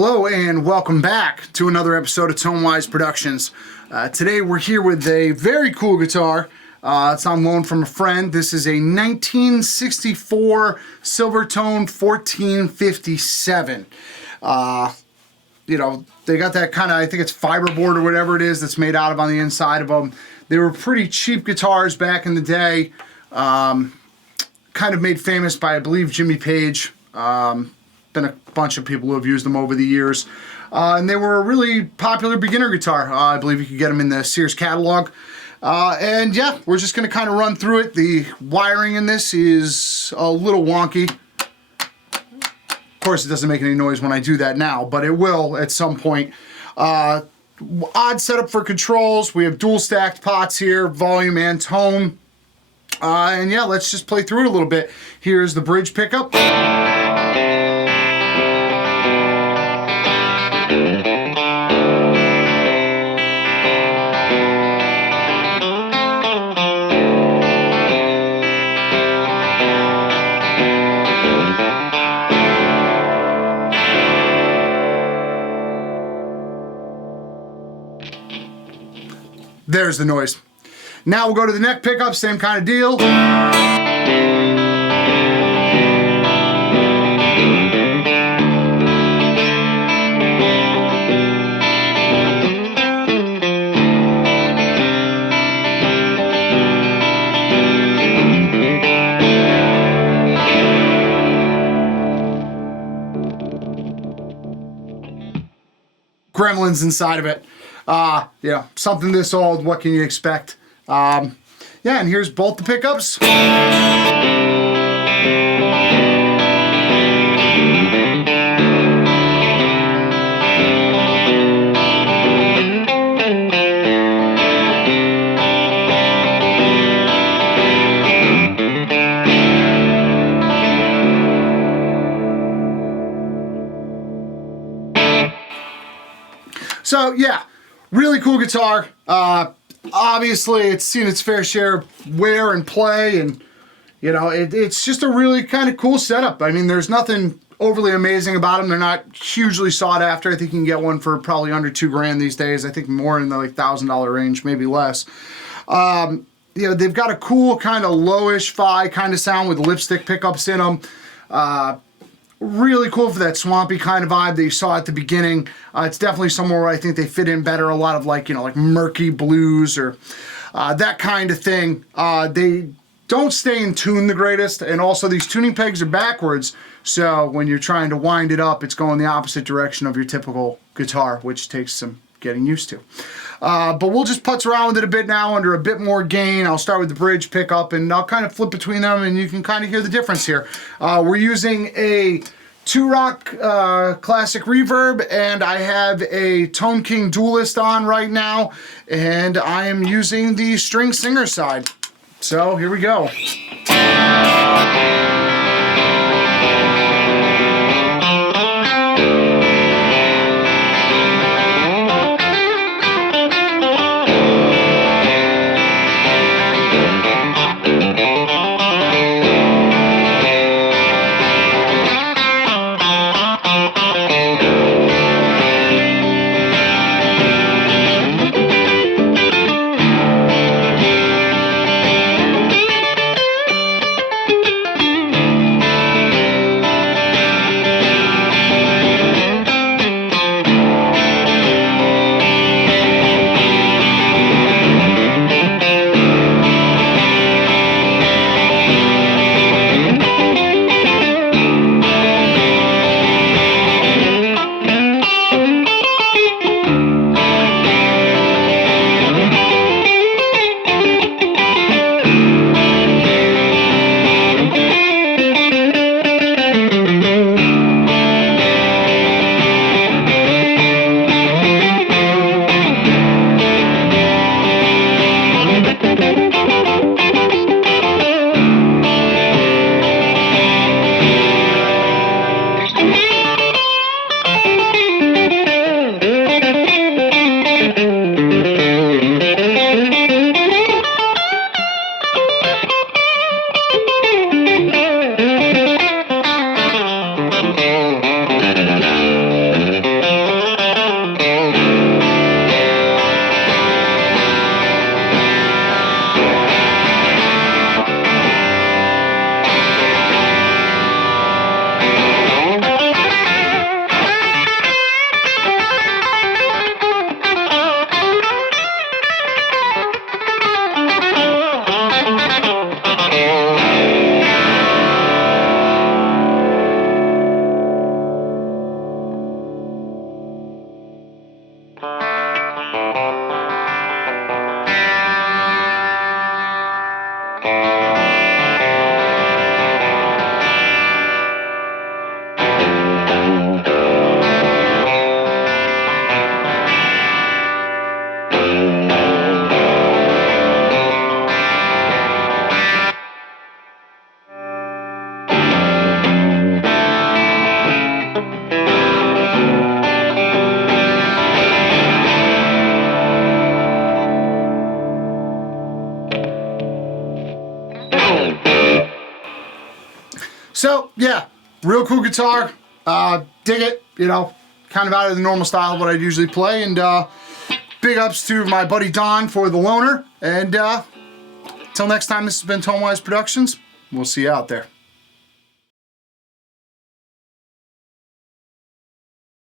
Hello and welcome back to another episode of ToneWise Productions. Today we're here with a very cool guitar. It's on loan from a friend. This is a 1964 Silvertone 1457. They got that kind of, I think it's fiberboard or whatever it is that's made out of on the inside of them. They were pretty cheap guitars back in the day. Kind of made famous by, I believe, Jimmy Page. Been a bunch of people who have used them over the years. And they were a really popular beginner guitar. I believe you could get them in the Sears catalog. And yeah, we're just going to kind of run through it. The wiring in this is a little wonky. Of course, it doesn't make any noise when I do that now, but it will at some point. Odd setup for controls. We have dual stacked pots here, volume and tone. And yeah, let's just play through it a little bit. Here's the bridge pickup. There's the noise. Now we'll go to the neck pickup, same kind of deal. Gremlins inside of it. Something this old, what can you expect? Yeah, and here's both the pickups. So yeah, really cool guitar. Obviously, it's seen its fair share of wear and play, and it's just a really kind of cool setup. I mean, there's nothing overly amazing about them. They're not hugely sought after. I think you can get one for probably under $2,000 these days. I think more in the like $1,000 range, maybe less. They've got a cool kind of lowish fi kind of sound with lipstick pickups in them. Really cool for that swampy kind of vibe that you saw at the beginning. It's definitely somewhere where I think they fit in better. A lot of like murky blues or that kind of thing. They don't stay in tune the greatest, and also these tuning pegs are backwards, so when you're trying to wind it up, it's going the opposite direction of your typical guitar, which takes some getting used to. But we'll just putz around with it a bit now under a bit more gain. I'll start with the bridge pickup and I'll kind of flip between them and you can kind of hear the difference here. We're using a 2-Rock classic reverb, and I have a Tone King Duelist on right now, and I am using the string singer side. So here we go. So yeah, real cool guitar. Dig it, you know, kind of out of the normal style of what I'd usually play. And big ups to my buddy Don for the loaner. And till next time, this has been Tonewise Productions. We'll see you out there.